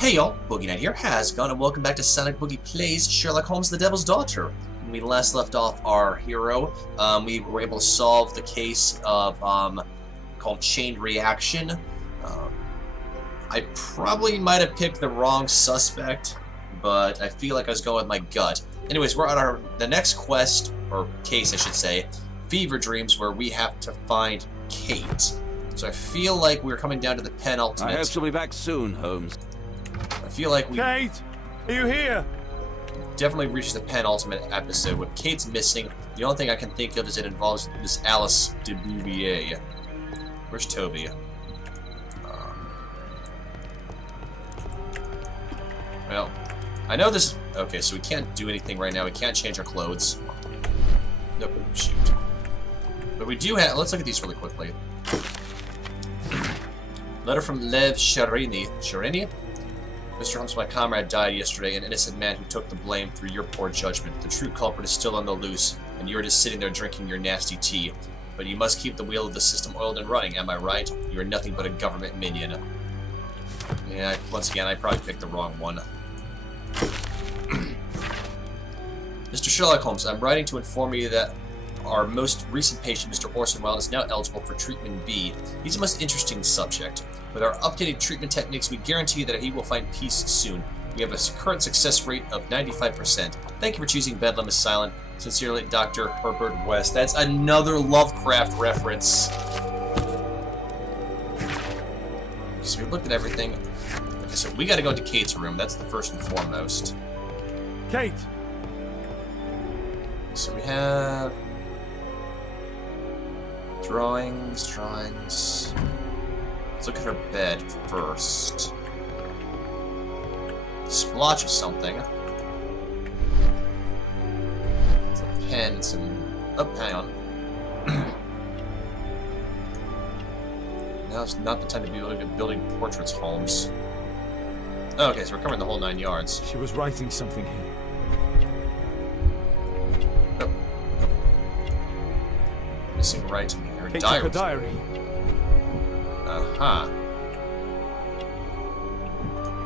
Hey y'all, Boogie Night here, has gone, and welcome back to Sonic Boogie Plays Sherlock Holmes the Devil's Daughter. When we last left off our hero, we were able to solve the case of, called Chain Reaction. I probably might have picked the wrong suspect, but I feel like I was going with my gut. Anyways, we're on the next quest, or case I should say, Fever Dreams, where we have to find Kate. So I feel like we're coming down to the penultimate. I hope she'll be back soon, Holmes. I feel like we Kate, are you here? definitely reached the penultimate episode. With Kate's missing, the only thing I can think of is it involves this Alice de Bouvier. Where's Toby? Well, I know this. Okay, so we can't do anything right now. We can't change our clothes. Nope. Shoot. But we do have. Let's look at these really quickly. Letter from Lev Sharini. Sharini? Mr. Holmes, my comrade, died yesterday, an innocent man who took the blame through your poor judgment. The true culprit is still on the loose, and you are just sitting there drinking your nasty tea. But you must keep the wheel of the system oiled and running, am I right? You are nothing but a government minion. Yeah, once again, I probably picked the wrong one. Mr. Sherlock Holmes, I'm writing to inform you that our most recent patient, Mr. Orson Wilde, is now eligible for treatment B. He's a most interesting subject. With our updated treatment techniques, we guarantee that he will find peace soon. We have a current success rate of 95%. Thank you for choosing Bedlam is Silent. Sincerely, Dr. Herbert West. That's another Lovecraft reference. So we looked at everything. Okay, so we gotta go to Kate's room. That's the first and foremost. Kate! So we have drawings. Let's look at her bed first. Splotch of something. It's a pen and some. Oh, hang on. Now it's not the time to be building portraits, Holmes. Oh, okay, so we're covering the whole 9 yards. She was writing something here. Missing writing here. Kate took a diary. Uh-huh.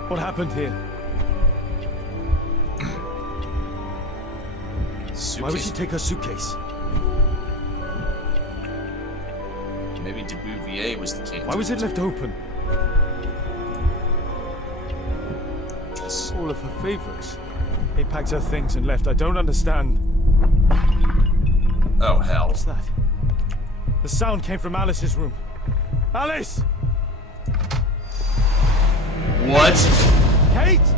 What happened here? Suitcase. Why would she take her suitcase? Maybe de Bouvier was the case. Why was it left open? Yes. All of her favorites. They packed her things and left. I don't understand. Oh, hell. What's that? The sound came from Alice's room. Alice! What? Kate!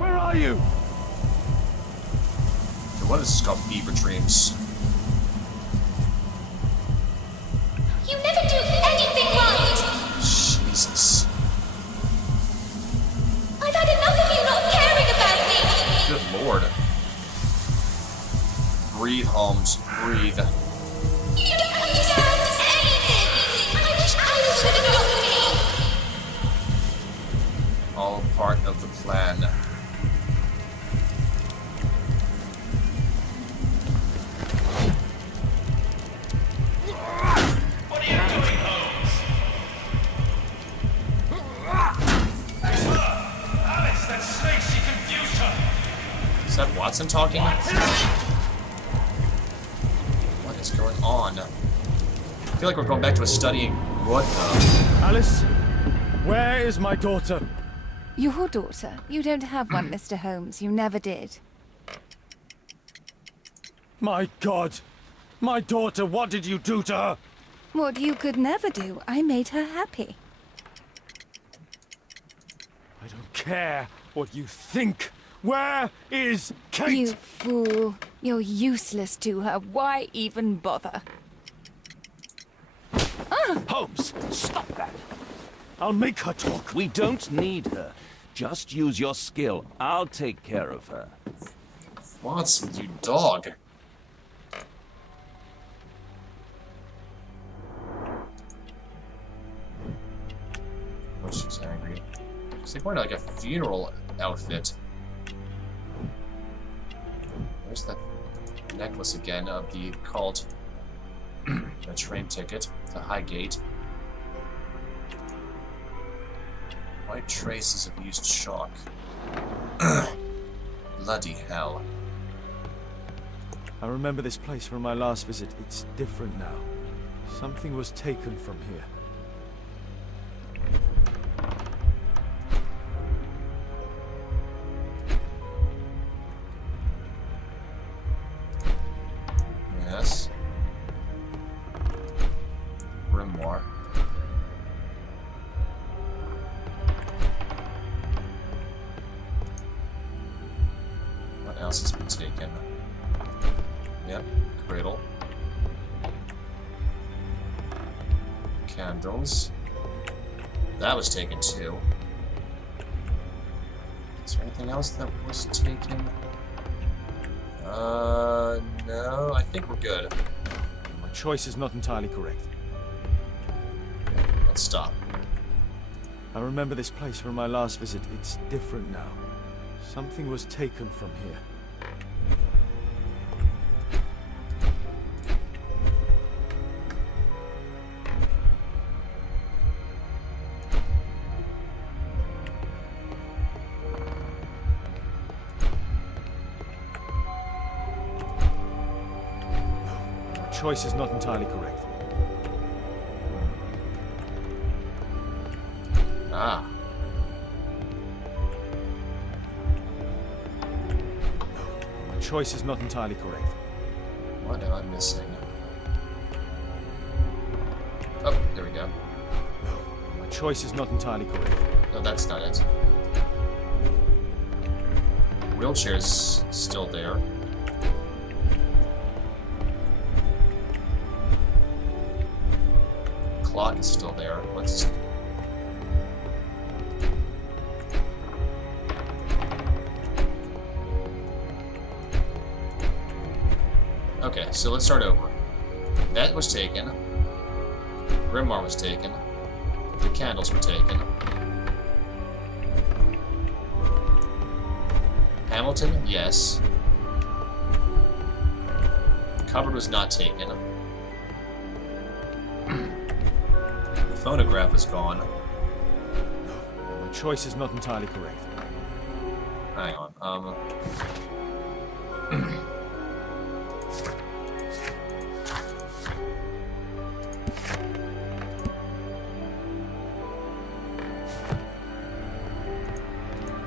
Where are you? What is this called? Fever Dreams. You never do anything right! Jesus. I've had enough of you not caring about me! Good lord. Breathe, Holmes. Breathe. You don't understand anything! I wish Alice would have got me! All part of the plan. What are you doing, Holmes? Alice, that snake, she confused her. Is that Watson talking? What is going on? I feel like we're going back to a studying. What the? Alice? Where is my daughter? Your daughter? You don't have one, Mr. Holmes. You never did. My God! My daughter, what did you do to her? What you could never do. I made her happy. I don't care what you think. Where is Kate? You fool. You're useless to her. Why even bother? Holmes, stop that. I'll make her talk. We don't need her. Just use your skill. I'll take care of her. Watson, you dog. Oh, she's angry. She's wearing like a funeral outfit. There's that necklace again of the cult. A train ticket to Highgate. White traces of used chalk. Bloody hell. I remember this place from my last visit. It's different now. Something was taken from here. Yes. Grimoire. What else has been taken? Yep, cradle. Candles. That was taken too. Is there anything else that was taken? No, I think we're good. My choice is not entirely correct. Let's stop. I remember this place from my last visit. It's different now. Something was taken from here. Choice is not entirely correct. Ah. My choice is not entirely correct. What am I missing? Oh, there we go. My choice is not entirely correct. No, that's not it. Wheelchair's still there. Clock is still there. Let's... Okay, so let's start over. That was taken. Grimoire was taken. The candles were taken. Hamilton, yes. Cupboard was not taken. The phonograph is gone. My choice is not entirely correct. Hang on.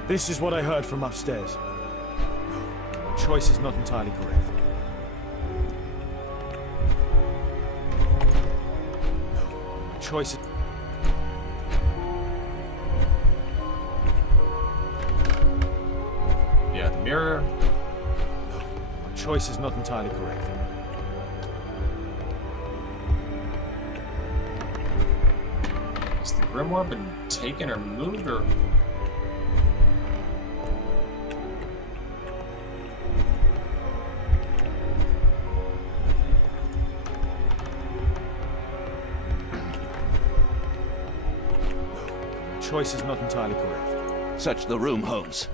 This is what I heard from upstairs. My choice is not entirely correct. My choice is... Yeah, the mirror. My choice is not entirely correct. Has the grimoire been taken or moved or... Choice is not entirely correct. Search the room, Holmes.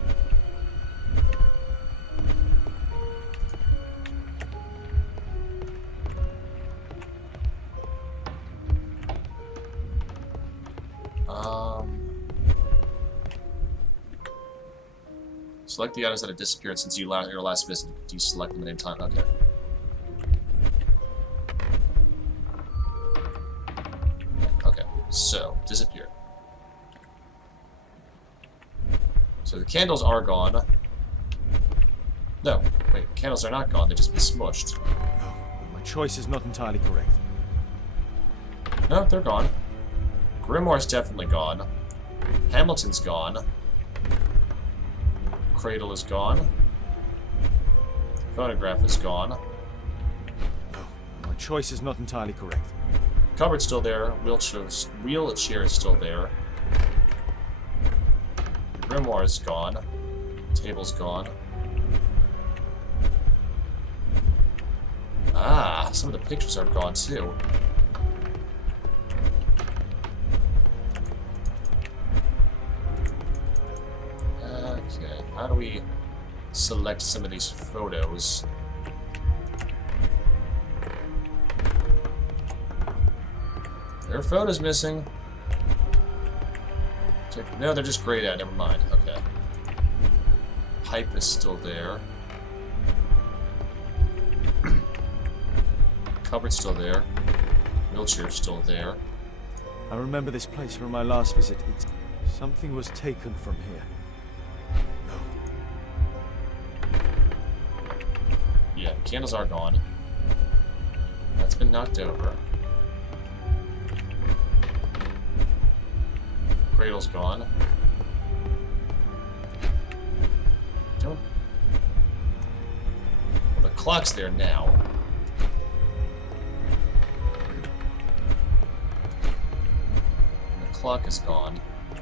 Select the items that have disappeared since your last visit. Deselect them at any time. Okay. Okay, so, disappeared. So the candles are gone. No, wait, candles are not gone, they've just been smushed. My choice is not entirely correct. No, they're gone. Grimoire's definitely gone. Hamilton's gone. Cradle is gone. Phonograph is gone. My choice is not entirely correct. Cupboard's still there. Wheelchair is still there. Grimoire is gone. Table's gone. Ah, some of the pictures are gone too. Okay, how do we select some of these photos? There are photos missing. No, they're just grayed out. Never mind. Okay. Pipe is still there. Cupboard's still there. Wheelchair's still there. I remember this place from my last visit. Something was taken from here. Yeah, candles are gone. That's been knocked over. Cradle's gone. Don't. Well, the clock's there now. And the clock is gone.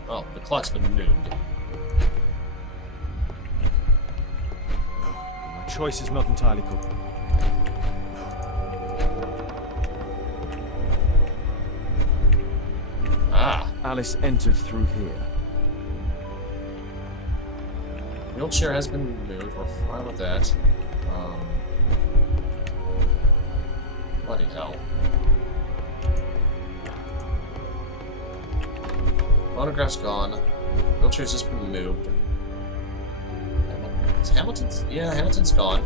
Well, the clock's been moved. My choice is not entirely correct. Ah, Alice entered through here. wheelchair has been moved. We're fine with that. Bloody hell. Phonograph's gone. Wheelchair's just been moved. Is Hamilton's? Yeah, Hamilton's gone.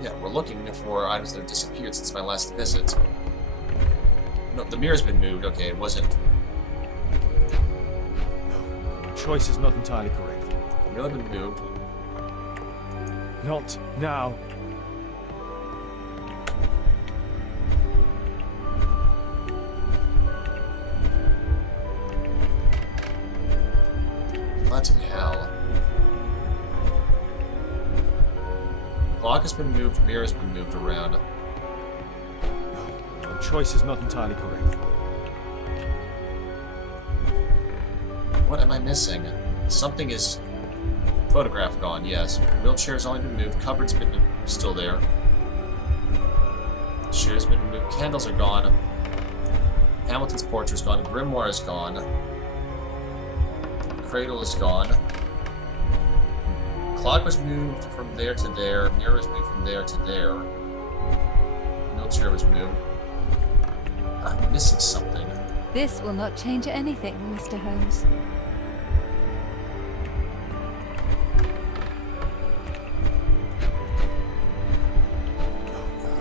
Yeah, we're looking for items that have disappeared since my last visit. No, the mirror's been moved. Okay, it wasn't. My choice is not entirely correct. The mirror's been moved. Not now. Bloody hell. Clock has been moved, mirror has been moved around. My choice is not entirely correct. What am I missing? Something is... Photograph gone, yes. Wheelchair's only been moved, cupboard's been still there. Chair's been moved, candles are gone. Hamilton's portrait's gone, grimoire is gone. Cradle is gone. Clock was moved from there to there. Mirror was moved from there to there. Wheelchair was moved. I'm missing something. This will not change anything, Mr. Holmes.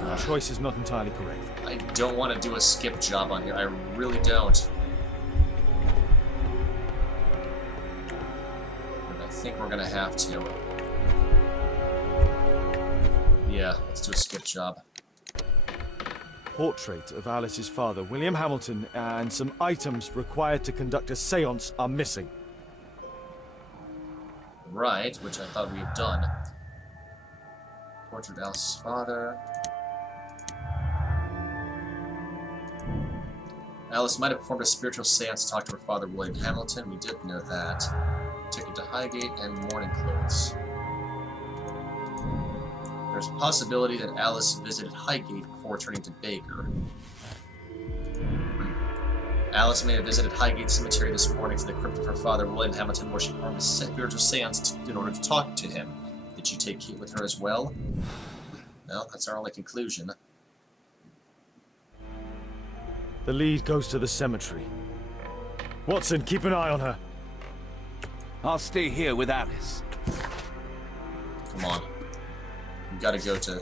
My choice is not entirely correct. I don't want to do a skip job on here. I really don't. But I think we're gonna have to. Yeah, let's do a skip job. Portrait of Alice's father, William Hamilton, and some items required to conduct a séance are missing. Right, which I thought we had done. Portrait of Alice's father. Alice might have performed a spiritual seance to talk to her father, William Hamilton. We did know that. Ticket to Highgate and mourning clothes. There's a possibility that Alice visited Highgate before returning to Baker. Alice may have visited Highgate Cemetery this morning to the crypt of her father, William Hamilton, where she performed a spiritual seance in order to talk to him. Did she take Kate with her as well? Well, that's our only conclusion. The lead goes to the cemetery. Watson, keep an eye on her. I'll stay here with Alice. Come on. We gotta go to...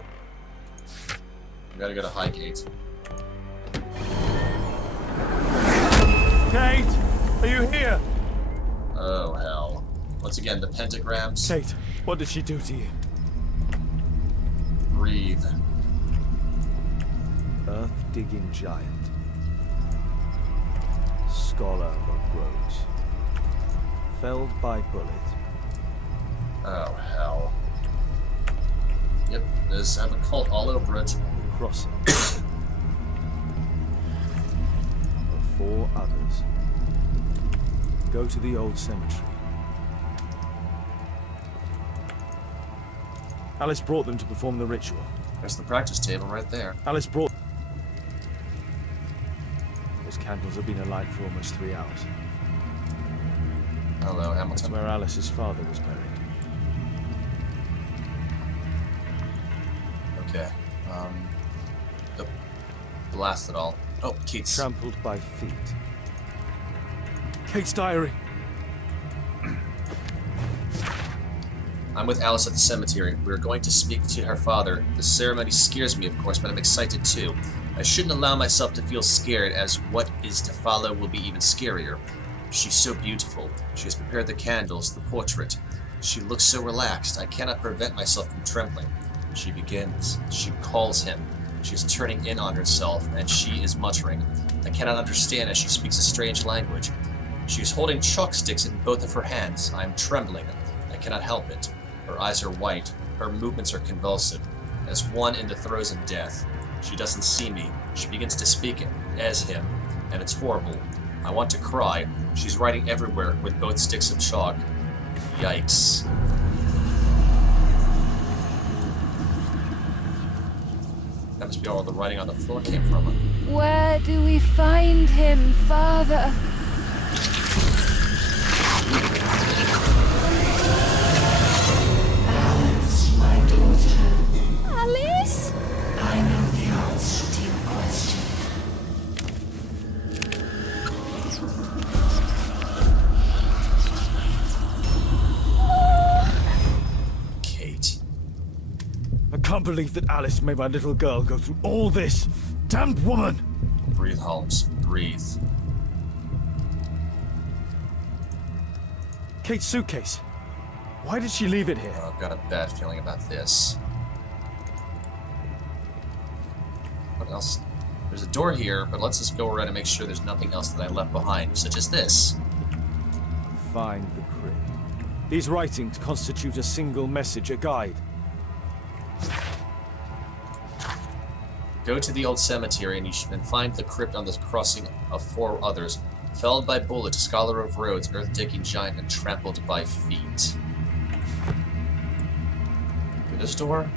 We gotta go to Highgate. Kate, are you here? Oh, hell. Once again, the pentagrams. Kate, what did she do to you? Breathe. Earth-digging giant. Scholar of Rhodes. Felled by bullet. Oh, hell. Yep, does have a cult all over it. Crossing. Of 4 others. Go to the old cemetery. Alice brought them to perform the ritual. There's the practice table right there. Alice brought... Those candles have been alight for almost 3 hours. Hello, That's Hamilton. where Alice's father was buried. Okay. Nope. Blast it all. Oh, Kate's. Trampled by feet. Kate's diary. I'm with Alice at the cemetery. We're going to speak to her father. The ceremony scares me, of course, but I'm excited too. I shouldn't allow myself to feel scared, as what is to follow will be even scarier. She's so beautiful. She has prepared the candles, the portrait. She looks so relaxed. I cannot prevent myself from trembling. She begins. She calls him. She is turning in on herself, and she is muttering. I cannot understand as she speaks a strange language. She is holding chalk sticks in both of her hands. I am trembling. I cannot help it. Her eyes are white. Her movements are convulsive, as one in the throes of death. She doesn't see me. She begins to speak as him, and it's horrible. I want to cry. She's writing everywhere with both sticks of chalk. Yikes. That must be all the writing on the floor came from. Where do we find him, Father? Alice, my daughter, Alice? I know the answer to your question. Kate. I can't believe that Alice made my little girl go through all this. Damned woman! Breathe, Holmes. Breathe. Kate's suitcase. Why did she leave it here? I've got a bad feeling about this. What else? There's a door here, but let's just go around and make sure there's nothing else that I left behind, such as this. Find the crypt. These writings constitute a single message, a guide. Go to the old cemetery and you should find the crypt on the crossing of 4 others. Felled by bullet, scholar of roads, earth-digging giant, and trampled by feet. Through this door?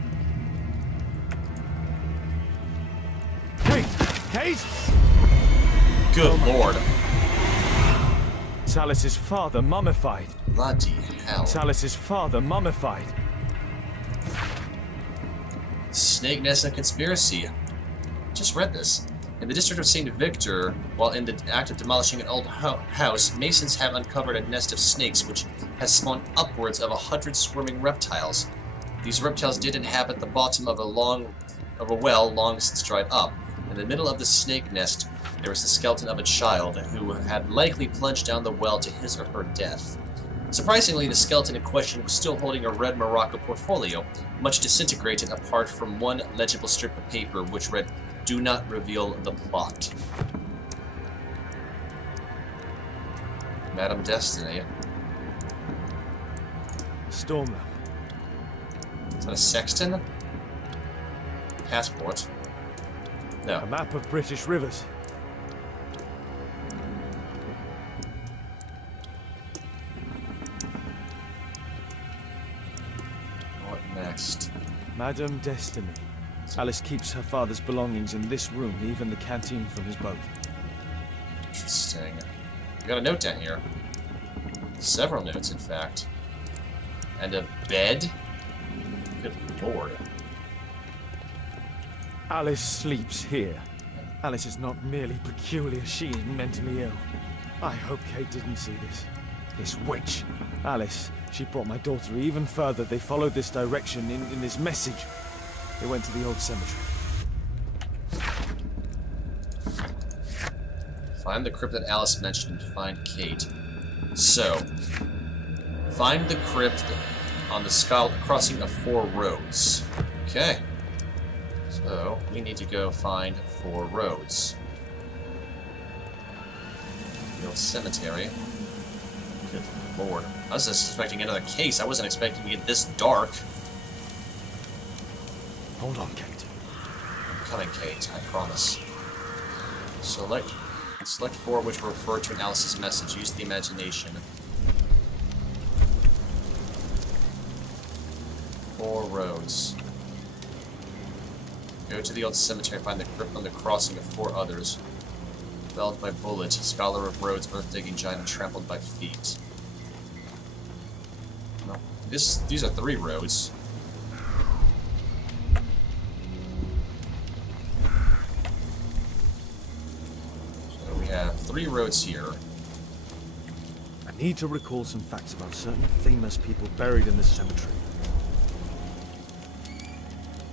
Kate! Kate! Good lord. It's Alice's father, mummified. Bloody hell. It's Alice's father, mummified. Snake nest and conspiracy. Just read this. In the district of St. Victor, while in the act of demolishing an old house, masons have uncovered a nest of snakes which has spawned upwards of 100 swarming reptiles. These reptiles did inhabit the bottom of a well long since dried up. In the middle of the snake nest, there was the skeleton of a child who had likely plunged down the well to his or her death. Surprisingly, the skeleton in question was still holding a red Morocco portfolio, much disintegrated apart from one legible strip of paper which read, "Do not reveal the plot." Madam Destiny. Storm lamp. Is that a sexton? Passport. No. A map of British rivers. What next? Madam Destiny. Alice keeps her father's belongings in this room, even the canteen from his boat. Interesting. We got a note down here. Several notes, in fact. And a bed? Good lord. Alice sleeps here. Alice is not merely peculiar, she is mentally ill. I hope Kate didn't see this. This witch. Alice, she brought my daughter even further. They followed this direction in this message. They went to the old cemetery. Find the crypt that Alice mentioned and find Kate. So, find the crypt on the crossing of 4 roads. Okay. So, we need to go find 4 roads. The old cemetery. Good lord. I was just expecting another case. I wasn't expecting to get this dark. Hold on, Kate. I'm coming, Kate. I promise. Select 4 which refer to an Alice's message. Use the imagination. 4 roads. Go to the old cemetery, find the crypt on the crossing of 4 others. Felled by bullets, scholar of roads, earth-digging giant, and trampled by feet. No, these are 3 roads. 3 roads here. I need to recall some facts about certain famous people buried in this cemetery.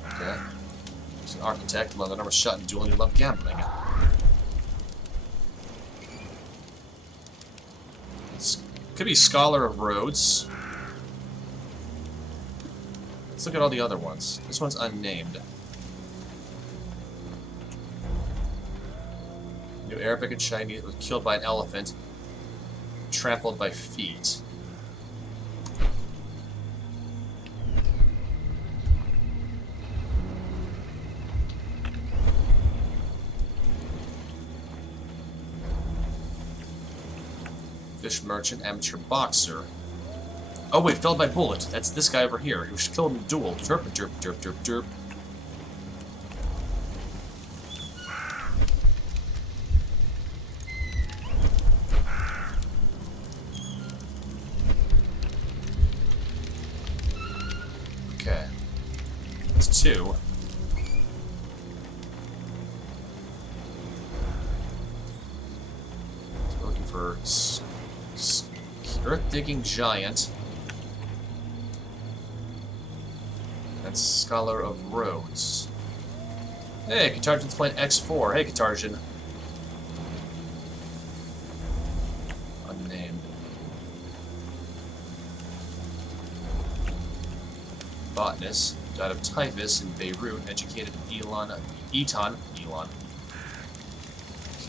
Okay. He's an architect, mother number shot in dueling, you love gambling. This could be Scholar of Roads. Let's look at all the other ones. This one's unnamed. New Arabic and Chinese was killed by an elephant, trampled by feet. Fish merchant, amateur boxer. Oh wait, felled by bullet. That's this guy over here. He was killed in a duel. Derp, derp, derp, derp, derp. Okay. That's 2. So we're looking for earth-digging giant. And Scholar of Roads. Hey, Katarjan's playing X4. Hey, Katarjan. Unnamed. Botanist. Died of typhus in Beirut. Educated in Eton.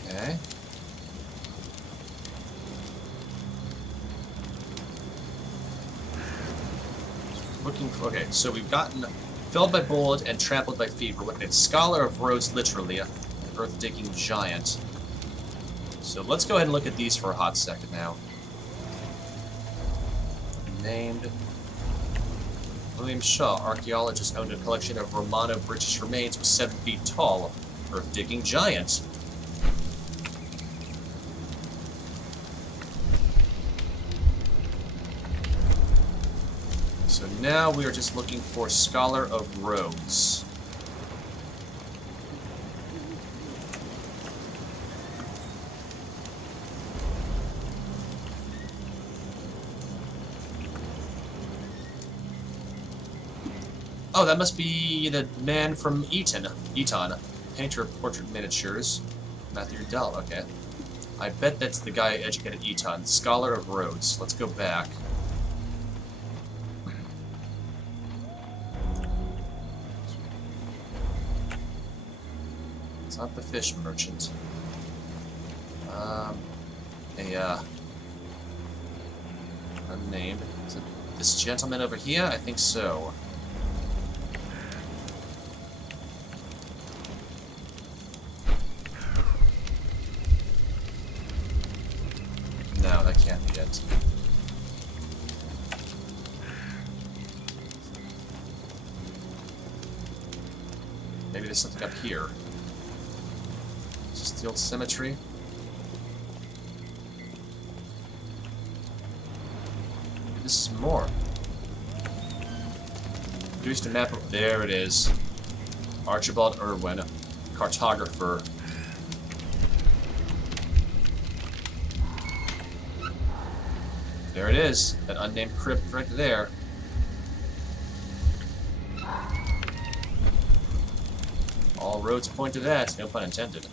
Okay. Looking for, okay, so we've gotten felled by bullet and trampled by feet. We're looking at Scholar of Roads, literally, an earth-digging giant. So let's go ahead and look at these for a hot second now. Named William Shaw, archaeologist, owned a collection of Romano-British remains, was 7 feet tall. Earth-digging giant. So now we are just looking for Scholar of Roads. Oh, that must be the man from Eton, painter of portrait miniatures. Matthew Dell, okay. I bet that's the guy educated at Eton, Scholar of Roads. Let's go back. It's not the fish merchant. Unnamed. Is it this gentleman over here? I think so. No, that can't be it. Maybe there's something up here. Is this the old cemetery? Maybe this is more. Produced a map of... There it is. Archibald Irwin, cartographer. There it is. That unnamed crypt right there. All roads point to that, no pun intended.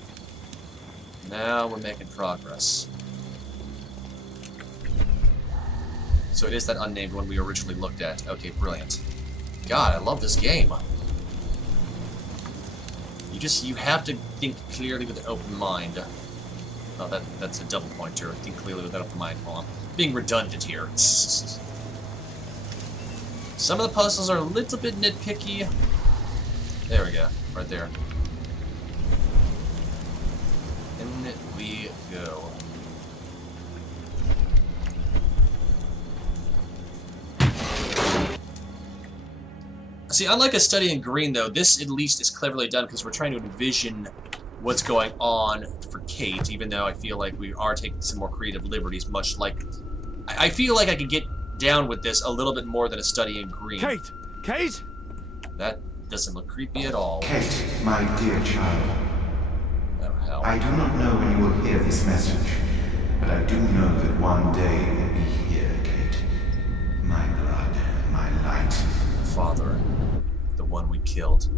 Now we're making progress. So it is that unnamed one we originally looked at. Okay, brilliant. God, I love this game. You have to think clearly with an open mind. Oh, that's a double pointer. Think clearly with an open mind. Well, I'm being redundant here. Some of the puzzles are a little bit nitpicky. There we go. Right there. In we go. See, unlike a study in green, though, this at least is cleverly done because we're trying to envision what's going on for Kate, even though I feel like we are taking some more creative liberties, much like... I feel like I could get down with this a little bit more than a study in green. Kate! Kate! That doesn't look creepy at all. Kate, my dear child. Oh, hell. I do not know when you will hear this message, but I do know that one day you will be here, Kate. My blood, my light. Father, the one we killed.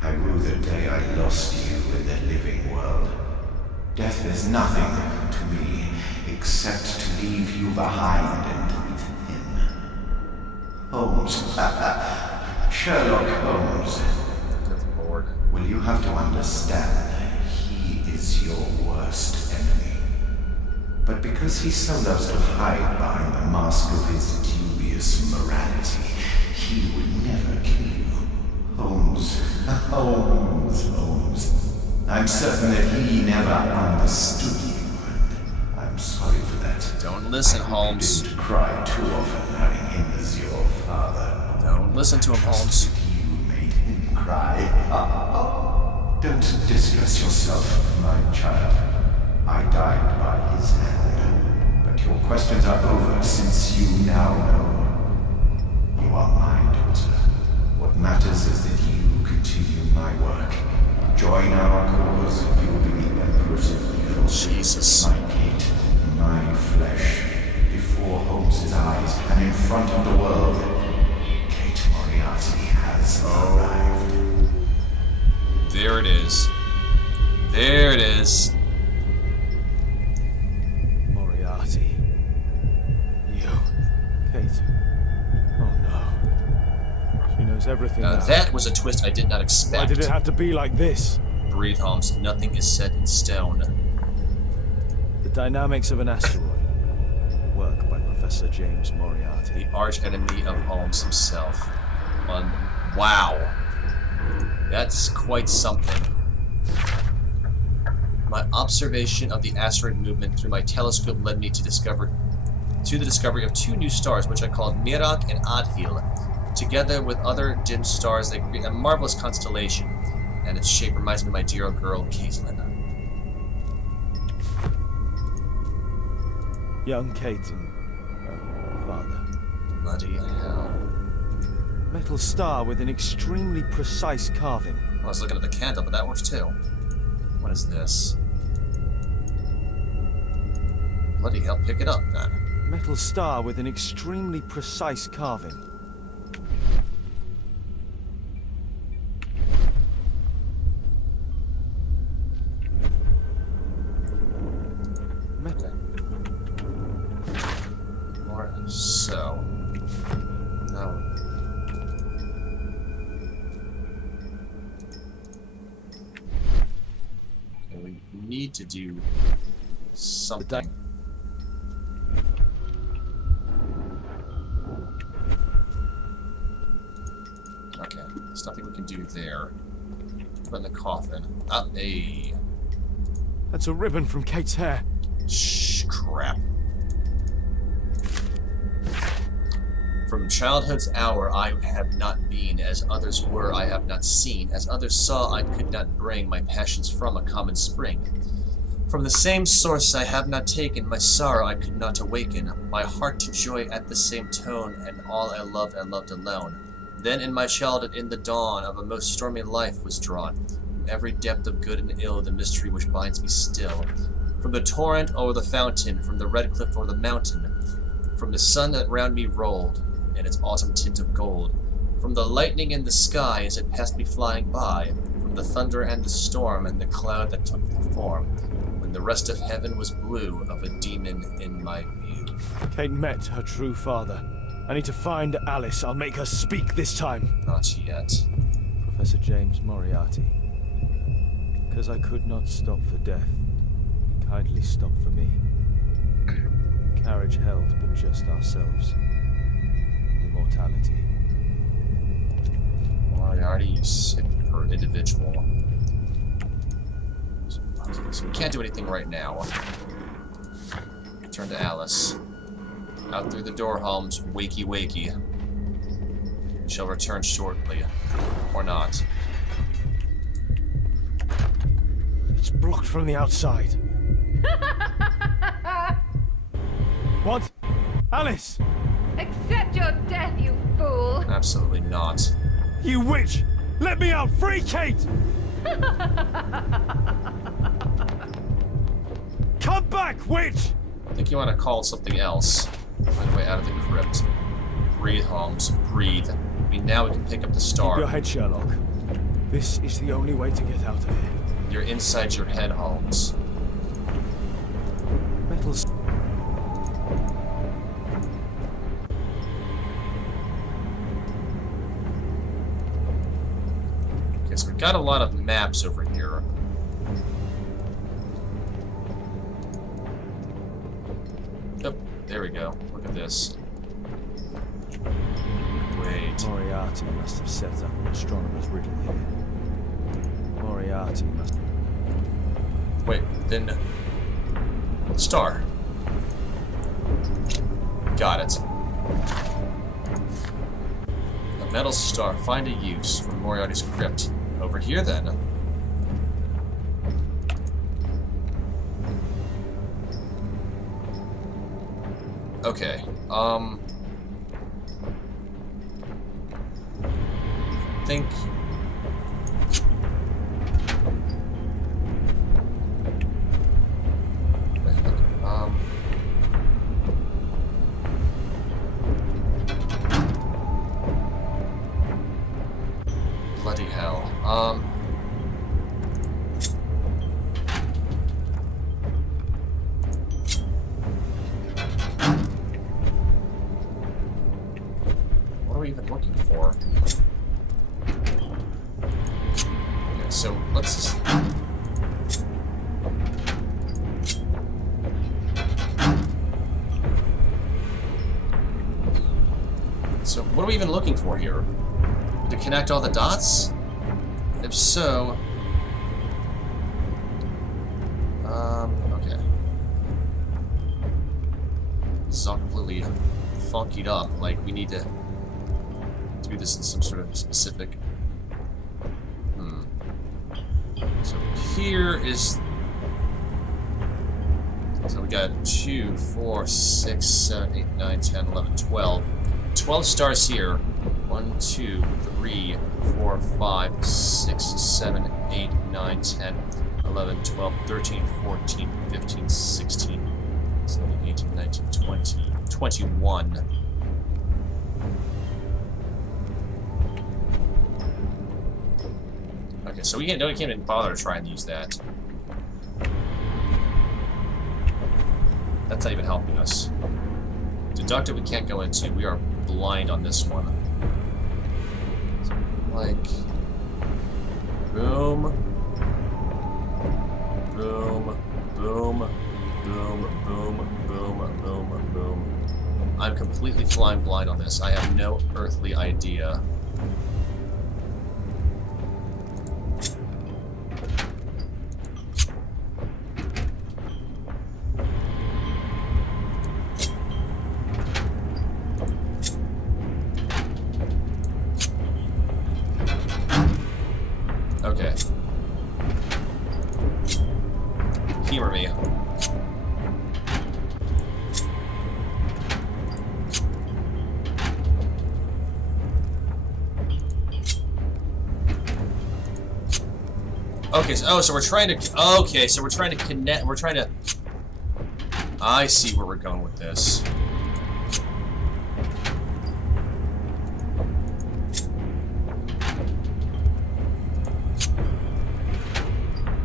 I rue the day I lost you in the living world. Death is nothing to me except to leave you behind and with him. Holmes. Sherlock Holmes. Good Lord. Will you have to understand, he is your worst enemy. But because he so loves to hide behind the mask of his dubious morality, he would never kill you. Holmes. Holmes. I'm certain that he never understood you, and I'm sorry for that. Don't listen, Holmes. You didn't cry too often having him as your father. Don't listen to him, Holmes. You made him cry. Don't distress yourself, my child. I died by his hand. But your questions are over since you now know. You are my daughter. What matters is that you continue my work. Join our cause and you will be the Empress of Evil. Jesus. My Kate, my flesh, before Holmes's eyes and in front of the world. Kate Moriarty has arrived. There it is. There it is. Moriarty. You. Kate. Oh no. She knows everything now. That was a twist I did not expect. Why did it have to be like this? Breathe, Holmes. Nothing is set in stone. The dynamics of an asteroid. Work by Professor James Moriarty. The arch enemy of Holmes himself. Wow. That's quite something. My observation of the asteroid movement through my telescope led me to the discovery of two new stars, which I called Merak and Adhil. Together with other dim stars, they create a marvelous constellation, and its shape reminds me of my dear old girl, Caitlin. Young Kate and her father. Bloody hell. Metal star with an extremely precise carving. I was looking at the candle, but that works too. What is this? Bloody hell, pick it up then. Metal star with an extremely precise carving. Okay. More so. Now. Okay, we need to do something. Okay, there's nothing we can do there. Put in the coffin. Hey. That's a ribbon from Kate's hair. Shh, crap. From childhood's hour I have not been, as others were I have not seen, as others saw I could not bring my passions from a common spring. From the same source I have not taken, my sorrow I could not awaken, my heart to joy at the same tone, and all I loved alone. Then in my childhood in the dawn of a most stormy life was drawn, from every depth of good and ill the mystery which binds me still. From the torrent o'er the fountain, from the red cliff o'er the mountain, from the sun that round me rolled, in its autumn tint of gold, from the lightning in the sky as it passed me flying by, from the thunder and the storm and the cloud that took the form, when the rest of heaven was blue of a demon in my view. Kate met her true father. I need to find Alice. I'll make her speak this time. Not yet. Professor James Moriarty. Because I could not stop for death, he kindly stopped for me. Carriage held but just ourselves. Immortality. Moriarty, you sick per individual. So we can't do anything right now. Turn to Alice. Out through the door, Holmes. Wakey, wakey. We shall return shortly. Or not. It's blocked from the outside. What? Alice! Accept your death, you fool! Absolutely not. You witch! Let me out! Free Kate! Come back, witch! I think you want to call it something else. Find a way out of the crypt. Breathe, Holmes. Breathe. I mean, now we can pick up the Keep your star. head, Sherlock. This is the only way to get out of here. You're inside your head, Holmes. Metal. Okay, so we've got a lot of maps over here. Oh, there we go. Look at this. Wait. Moriarty must have set up an astronomer's riddle here. Moriarty must. Wait, then... Star. Got it. A metal star. Find a use for Moriarty's crypt. Over here, then. Okay, think... Bloody hell. What are we even looking for? Okay, so let's just... So what are we even looking for here? To connect all the dots? If so... okay. This is all completely funkied up. Like, we need to do this in some sort of specific... So here is... So we got 2, 4, 6, 7, 8, 9, 10, 11, 12. 12 stars here. 1, 2, 3, 4, 5, 6, 7, 8, 9, 10, 11, 12, 13, 14, 15, 16, 17, 18, 19, 20, 21. Okay, so we can't even bother to try and use that. That's not even helping us. Deductive we can't go into. We are blind on this one. So, like... Boom. Boom. Boom. Boom. Boom. Boom. Boom. Boom. I'm completely flying blind on this. I have no earthly idea. Okay. Humor me. Okay, so we're trying to... Okay, so we're trying to connect... We're trying to... I see where we're going with this.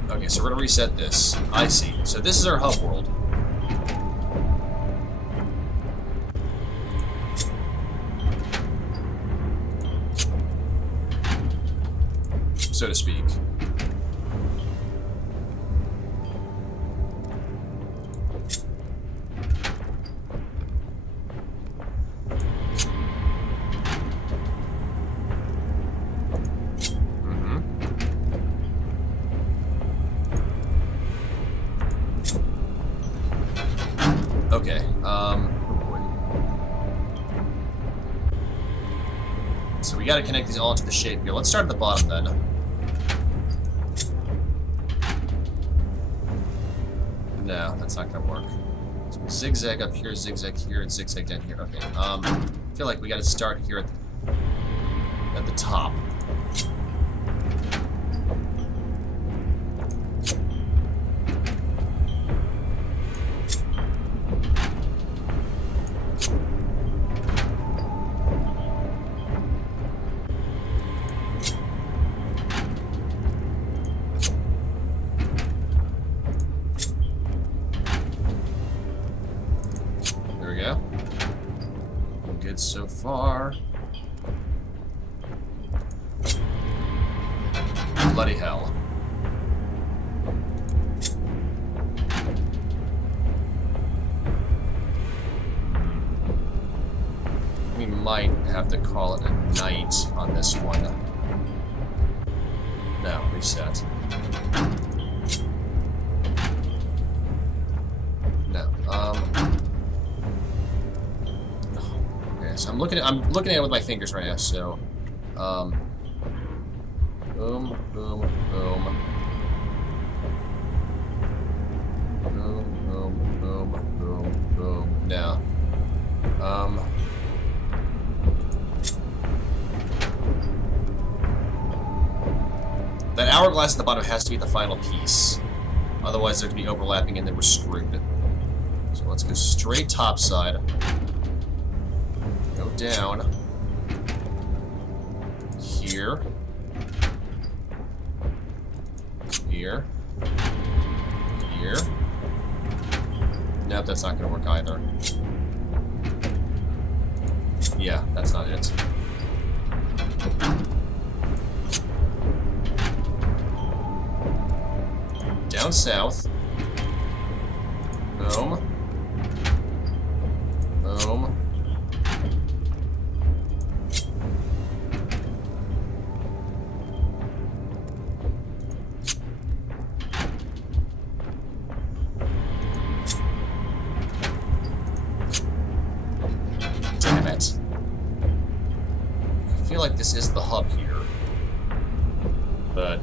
Okay, so we're gonna reset this. I see. So this is our hub world. So to speak. Okay, oh boy. So we gotta connect these all into the shape here. Let's start at the bottom then. No, that's not gonna work. So we zigzag up here, zigzag here, and zigzag down here. Okay, I feel like we gotta start here at the top. bloody hell. We might have to call it a night on this one. No, reset. No. Okay, so I'm looking at it with my fingers right now, so boom, boom, boom. Boom, boom, boom, boom, boom. Now. That hourglass at the bottom has to be the final piece. Otherwise, there could be overlapping and then we're screwed. So let's go straight topside. Go down. Here. Here. Here. Nope, that's not going to work either. Yeah, that's not it. Down south. Boom. Boom. Damn it. I feel like this is the hub here. But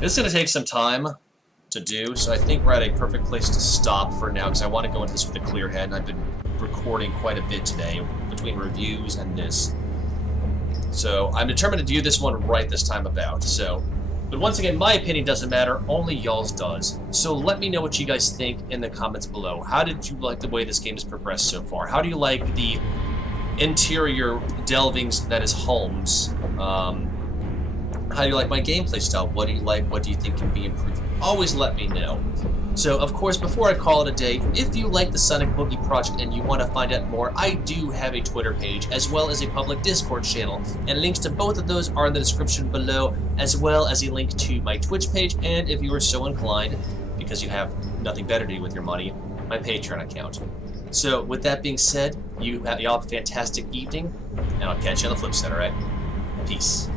this is going to take some time to do, so I think we're at a perfect place to stop for now, because I want to go into this with a clear head, and I've been recording quite a bit today, between reviews and this. So I'm determined to do this one right this time about, so. But once again, my opinion doesn't matter, only y'all's does. So let me know what you guys think in the comments below. How did you like the way this game has progressed so far? How do you like the interior delvings that is Holmes? How do you like my gameplay style? What do you like? What do you think can be improved? Always let me know. So, of course, before I call it a day, if you like the Sonic Boogie project and you want to find out more, I do have a Twitter page, as well as a public Discord channel, and links to both of those are in the description below, as well as a link to my Twitch page, and if you are so inclined, because you have nothing better to do with your money, my Patreon account. So, with that being said, y'all have a fantastic evening, and I'll catch you on the flip side, alright? Peace.